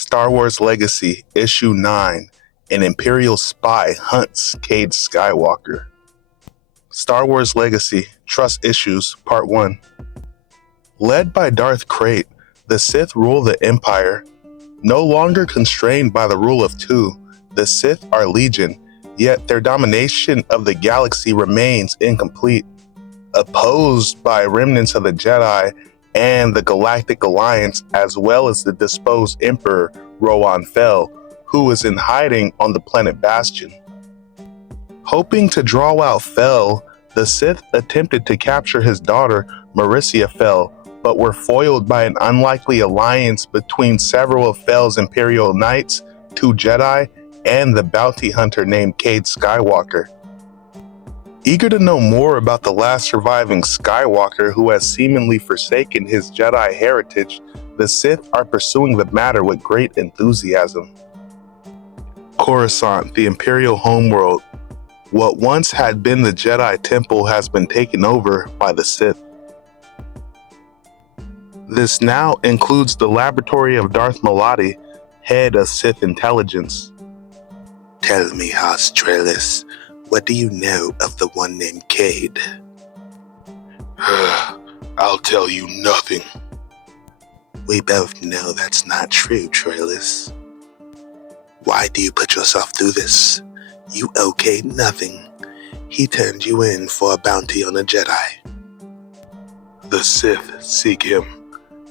Star Wars Legacy, Issue 9, An Imperial Spy Hunts Cade Skywalker. Star Wars Legacy, Trust Issues, Part 1. Led by Darth Krayt, the Sith rule the Empire. No longer constrained by the rule of two, the Sith are legion, yet their domination of the galaxy remains incomplete. Opposed by remnants of the Jedi and the Galactic Alliance, as well as the disposed Emperor Rowan Fel, who is in hiding on the planet Bastion. Hoping to draw out Fel, the Sith attempted to capture his daughter, Maricia Fel, but were foiled by an unlikely alliance between several of Fel's Imperial Knights, 2 Jedi, and the bounty hunter named Cade Skywalker. Eager to know more about the last surviving Skywalker who has seemingly forsaken his Jedi heritage, the Sith are pursuing the matter with great enthusiasm. Coruscant, the Imperial homeworld. What once had been the Jedi Temple has been taken over by the Sith. This now includes the laboratory of Darth Maladi, head of Sith intelligence. Tell me, Australis, what do you know of the one named Cade? I'll tell you nothing. We both know that's not true, Trailus. Why do you put yourself through this? You owe Cade nothing. He turned you in for a bounty on a Jedi. The Sith seek him.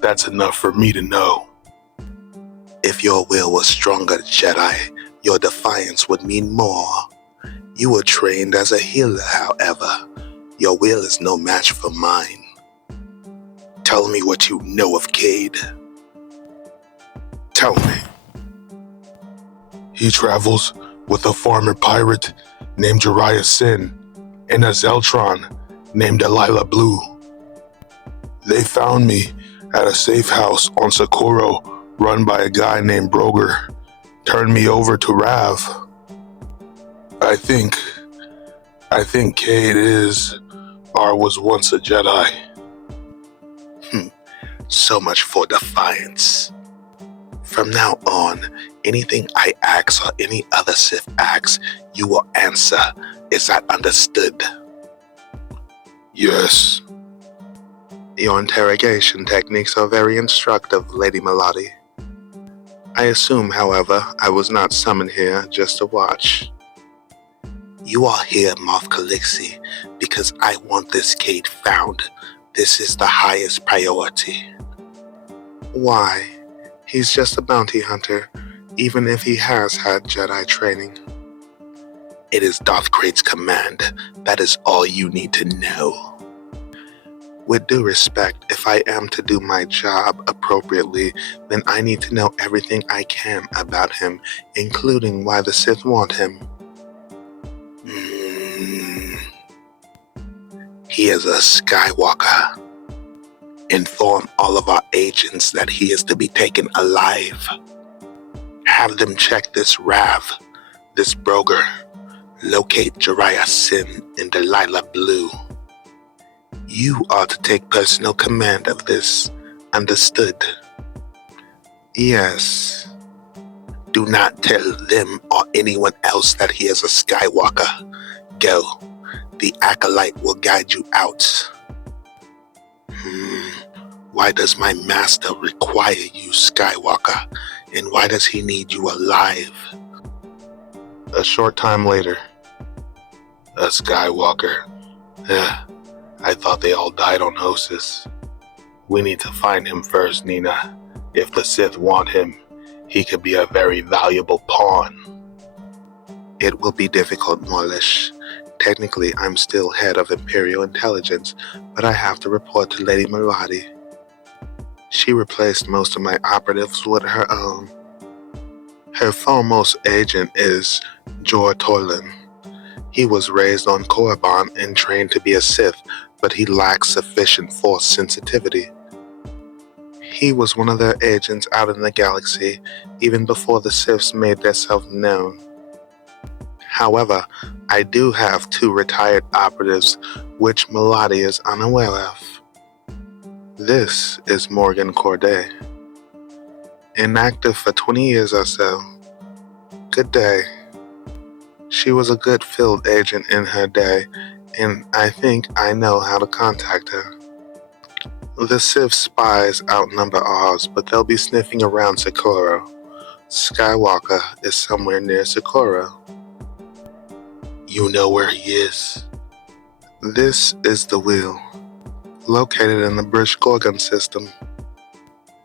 That's enough for me to know. If your will was stronger, Jedi, your defiance would mean more. You were trained as a healer, however. Your will is no match for mine. Tell me what you know of Cade. Tell me. He travels with a farmer pirate named Jariah Sin and a Zeltron named Delilah Blue. They found me at a safe house on Socorro run by a guy named Broger. Turned me over to Rav. I think Cade is, or was once a Jedi. So much for defiance. From now on, anything I ask or any other Sith asks, you will answer. Is that understood? Yes. Your interrogation techniques are very instructive, Lady Maladi. I assume, however, I was not summoned here just to watch. You are here, Moff Calixi, because I want this Cade found. This is the highest priority. Why? He's just a bounty hunter, even if he has had Jedi training. It is Darth Krayt's command. That is all you need to know. With due respect, if I am to do my job appropriately, then I need to know everything I can about him, including why the Sith want him. He is a Skywalker. Inform all of our agents that he is to be taken alive. Have them check this Rav, this Broger. Locate Jariah Sin and Delilah Blue. You are to take personal command of this. Understood? Yes. Do not tell them or anyone else that he is a Skywalker. Go. The Acolyte will guide you out. Why does my master require you, Skywalker? And why does he need you alive? A short time later. A Skywalker. I thought they all died on Hosis. We need to find him first, Nina. If the Sith want him, he could be a very valuable pawn. It will be difficult, Morlish. Technically, I'm still head of Imperial Intelligence, but I have to report to Lady Maladi. She replaced most of my operatives with her own. Her foremost agent is Jor Tolan. He was raised on Korriban and trained to be a Sith, but he lacks sufficient Force sensitivity. He was one of their agents out in the galaxy, even before the Siths made themselves known. However, I do have 2 retired operatives, which Maladi is unaware of. This is Morgan Corday. Inactive for 20 years or so. Good day. She was a good field agent in her day, and I think I know how to contact her. The Sith spies outnumber ours, but they'll be sniffing around Socorro. Skywalker is somewhere near Socorro. You know where he is? This is the wheel, located in the British Gorgon system.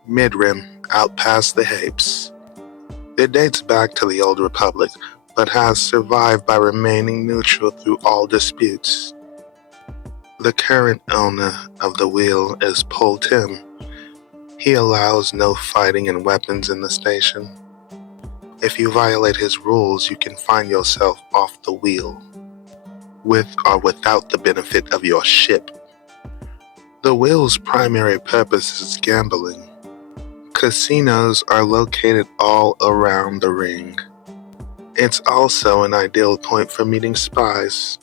Mid-rim, out past the Hapes. It dates back to the Old Republic, but has survived by remaining neutral through all disputes. The current owner of the wheel is Paul Tim. He allows no fighting and weapons in the station. If you violate his rules, you can find yourself off the wheel, with or without the benefit of your ship. The wheel's primary purpose is gambling. Casinos are located all around the ring. It's also an ideal point for meeting spies.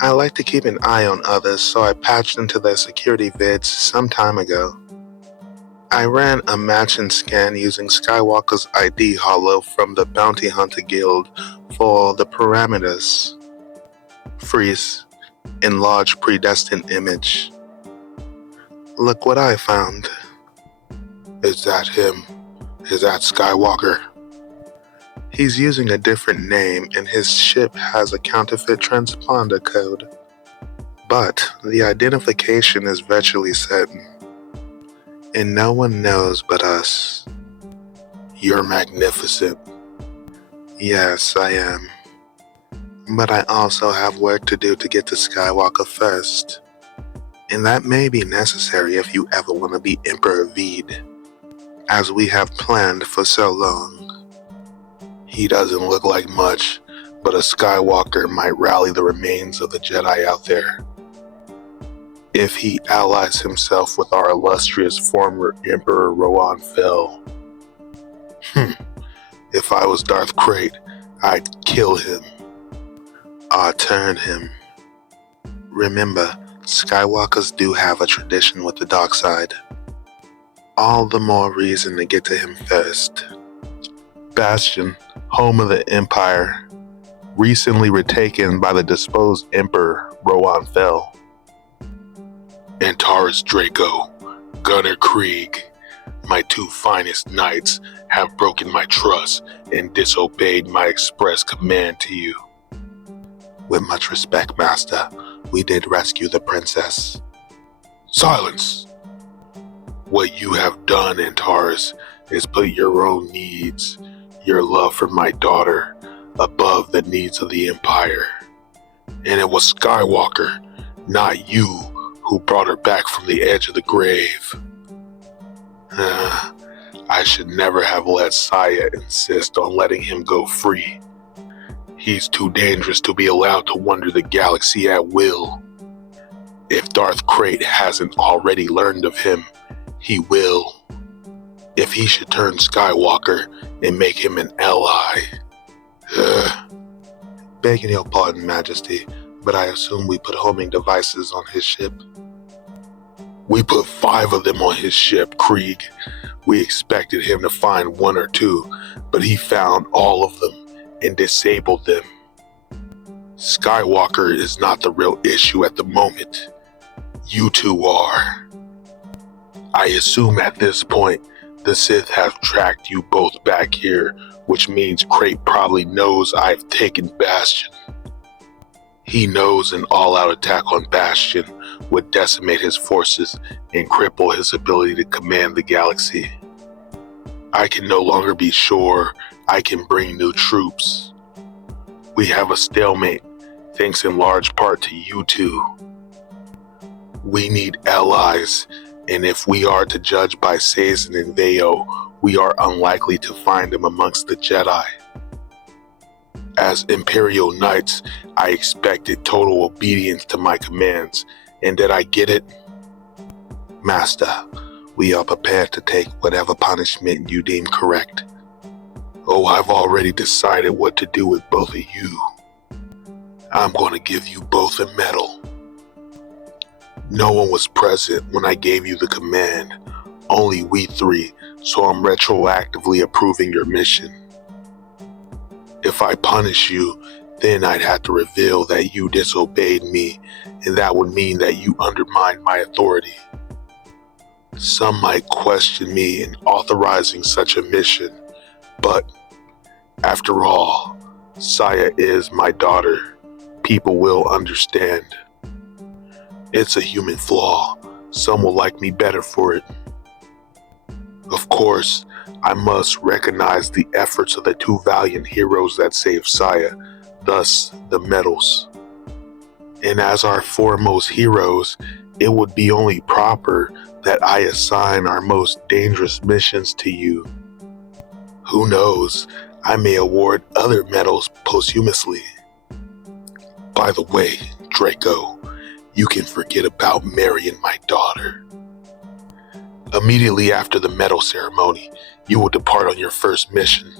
I like to keep an eye on others, so I patched into their security vids some time ago. I ran a match and scan using Skywalker's ID holo from the Bounty Hunter Guild for the parameters. Freeze. Enlarge predestined image. Look what I found. Is that him? Is that Skywalker? He's using a different name and his ship has a counterfeit transponder code. But the identification is virtually certain. And no one knows but us. You're magnificent. Yes, I am. But I also have work to do to get to Skywalker first. And that may be necessary if you ever want to be Emperor Veed, as we have planned for so long. He doesn't look like much, but a Skywalker might rally the remains of the Jedi out there. If he allies himself with our illustrious former Emperor Rohan Fel. If I was Darth Krayt, I'd kill him. Or turn him. Remember, Skywalkers do have a tradition with the dark side. All the more reason to get to him first. Bastion, home of the Empire, recently retaken by the disposed Emperor Rohan Fel. Antares Draco, Gunner Krieg, my two finest knights, have broken my trust and disobeyed my express command to you. With much respect, Master, we did rescue the princess. Silence! What you have done, Antares, is put your own needs, your love for my daughter, above the needs of the Empire. And it was Skywalker, not you, who brought her back from the edge of the grave. I should never have let Saya insist on letting him go free. He's too dangerous to be allowed to wander the galaxy at will. If Darth Krayt hasn't already learned of him, he will. If he should turn Skywalker and make him an ally. Begging your pardon, Majesty, but I assume we put homing devices on his ship. We put 5 of them on his ship, Krieg. We expected him to find 1 or 2, but he found all of them and disabled them. Skywalker is not the real issue at the moment. You two are. I assume at this point, the Sith have tracked you both back here, which means Krayt probably knows I've taken Bastion. He knows an all-out attack on Bastion would decimate his forces and cripple his ability to command the galaxy. I can no longer be sure I can bring new troops. We have a stalemate, thanks in large part to you two. We need allies, and if we are to judge by Sazin and Veo, we are unlikely to find them amongst the Jedi. As Imperial Knights, I expected total obedience to my commands, and did I get it? Master, we are prepared to take whatever punishment you deem correct. Oh, I've already decided what to do with both of you. I'm going to give you both a medal. No one was present when I gave you the command, only we 3, so I'm retroactively approving your mission. If I punish you, then I'd have to reveal that you disobeyed me, and that would mean that you undermined my authority. Some might question me in authorizing such a mission, but after all, Saya is my daughter. People will understand. It's a human flaw. Some will like me better for it. Of course, I must recognize the efforts of the two valiant heroes that saved Saya, thus the medals. And as our foremost heroes, it would be only proper that I assign our most dangerous missions to you. Who knows, I may award other medals posthumously. By the way, Draco, you can forget about marrying my daughter. Immediately after the medal ceremony, you will depart on your first mission.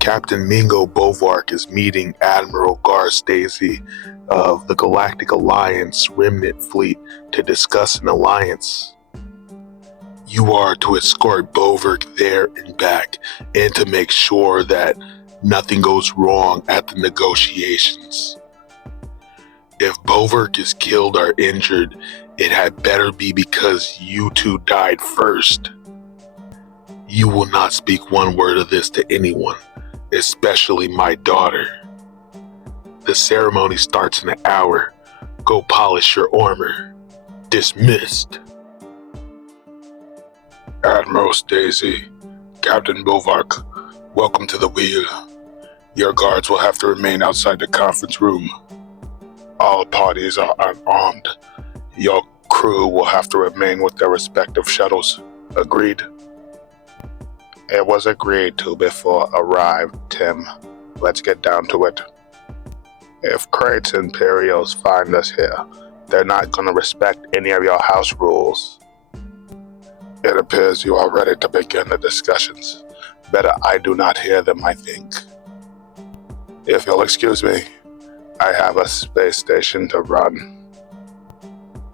Captain Mingo Bovark is meeting Admiral Gar Stacey of the Galactic Alliance Remnant Fleet to discuss an alliance. You are to escort Bovark there and back, and to make sure that nothing goes wrong at the negotiations. If Bovark is killed or injured, it had better be because you two died first. You will not speak one word of this to anyone, especially my daughter. The ceremony starts in an hour. Go polish your armor. Dismissed. Admiral Stacey, Captain Bovark, welcome to the wheel. Your guards will have to remain outside the conference room. All parties are unarmed. Your crew will have to remain with their respective shuttles. Agreed? It was agreed to before arrived, Tim. Let's get down to it. If Krait's Imperials find us here, they're not going to respect any of your house rules. It appears you are ready to begin the discussions. Better I do not hear them, I think. If you'll excuse me, I have a space station to run.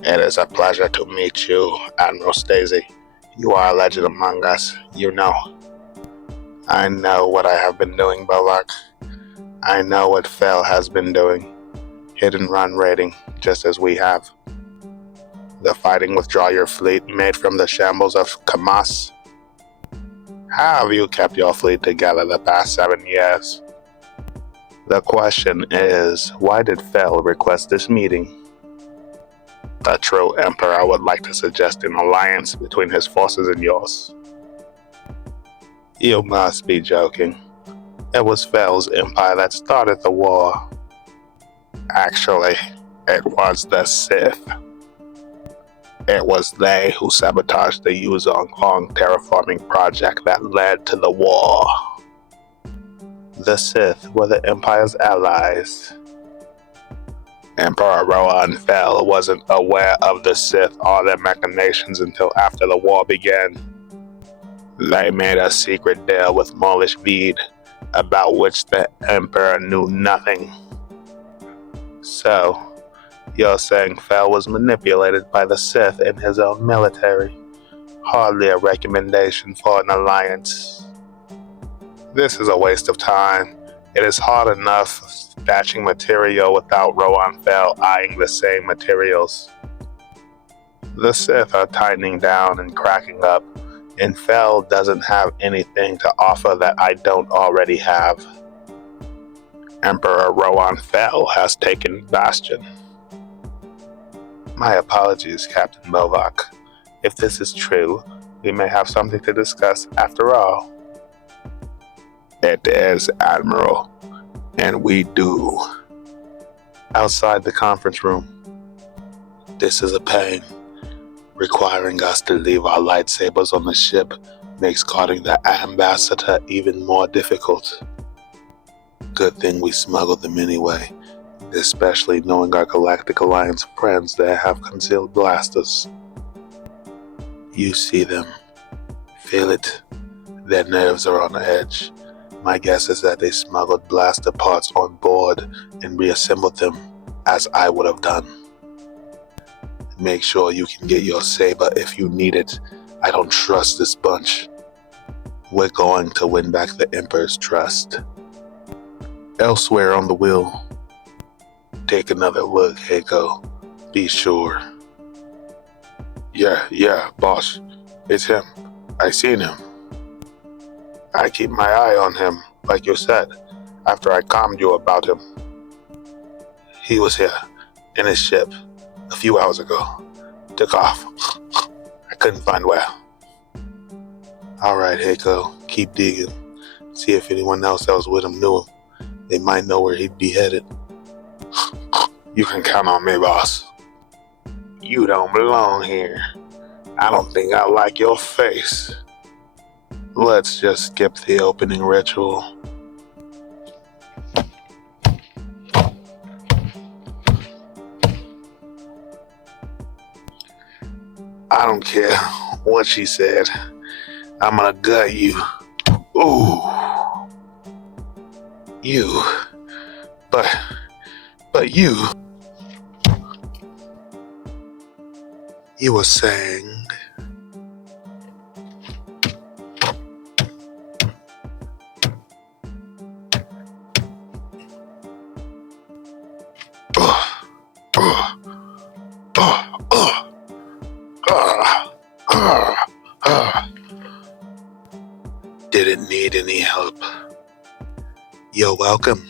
It is a pleasure to meet you, Admiral Stacey. You are a legend among us, you know. I know what I have been doing, Bovark. I know what Fel has been doing. Hit and run raiding, just as we have. The fighting withdraw your fleet made from the shambles of Kamas. How have you kept your fleet together the past 7 years? The question is, why did Fel request this meeting? The true Emperor would like to suggest an alliance between his forces and yours. You must be joking. It was Fel's empire that started the war. Actually, it was the Sith. It was they who sabotaged the Yuzong Hong terraforming project that led to the war. The Sith were the Empire's allies. Emperor Rohan Fel wasn't aware of the Sith or their machinations until after the war began. They made a secret deal with Molish Veed, about which the Emperor knew nothing. So, you're saying Fel was manipulated by the Sith in his own military? Hardly a recommendation for an alliance. This is a waste of time. It is hard enough stashing material without Rohan Fel eyeing the same materials. The Sith are tightening down and cracking up, and Fel doesn't have anything to offer that I don't already have. Emperor Rohan Fel has taken Bastion. My apologies, Captain Bovark. If this is true, we may have something to discuss after all. It is, Admiral, and we do. Outside the conference room. This is a pain. Requiring us to leave our lightsabers on the ship makes guarding the ambassador even more difficult. Good thing we smuggled them anyway, especially knowing our Galactic Alliance friends that have concealed blasters. You see them. Feel it. Their nerves are on edge. My guess is that they smuggled blaster parts on board and reassembled them, as I would have done. Make sure you can get your saber if you need it, I don't trust this bunch. We're going to win back the Emperor's trust. Elsewhere on the wheel. Take another look, Heiko. Be sure. Yeah, boss. It's him. I seen him. I keep my eye on him, like you said, after I calmed you about him. He was here, in his ship, a few hours ago. Took off. I couldn't find where. All right, Heiko, keep digging. See if anyone else that was with him knew him. They might know where he'd be headed. You can count on me, boss. You don't belong here. I don't think I like your face. Let's just skip the opening ritual. I don't care what she said. I'm gonna gut you. Ooh. You. But you. You were saying... Didn't need any help. You're welcome.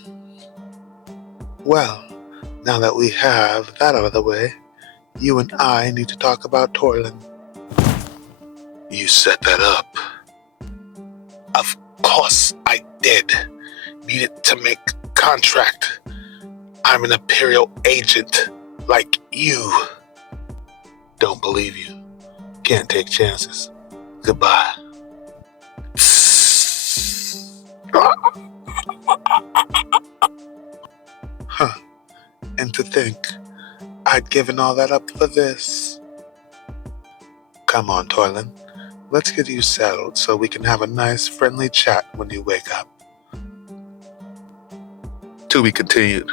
Well, now that we have that out of the way, you and I need to talk about Torlin. You set that up. Of course I did. Needed to make contract. I'm an Imperial agent, like you. Don't believe you. Can't take chances. Goodbye. Huh. And to think, I'd given all that up for this. Come on, Torlin. Let's get you settled so we can have a nice, friendly chat when you wake up. To be continued.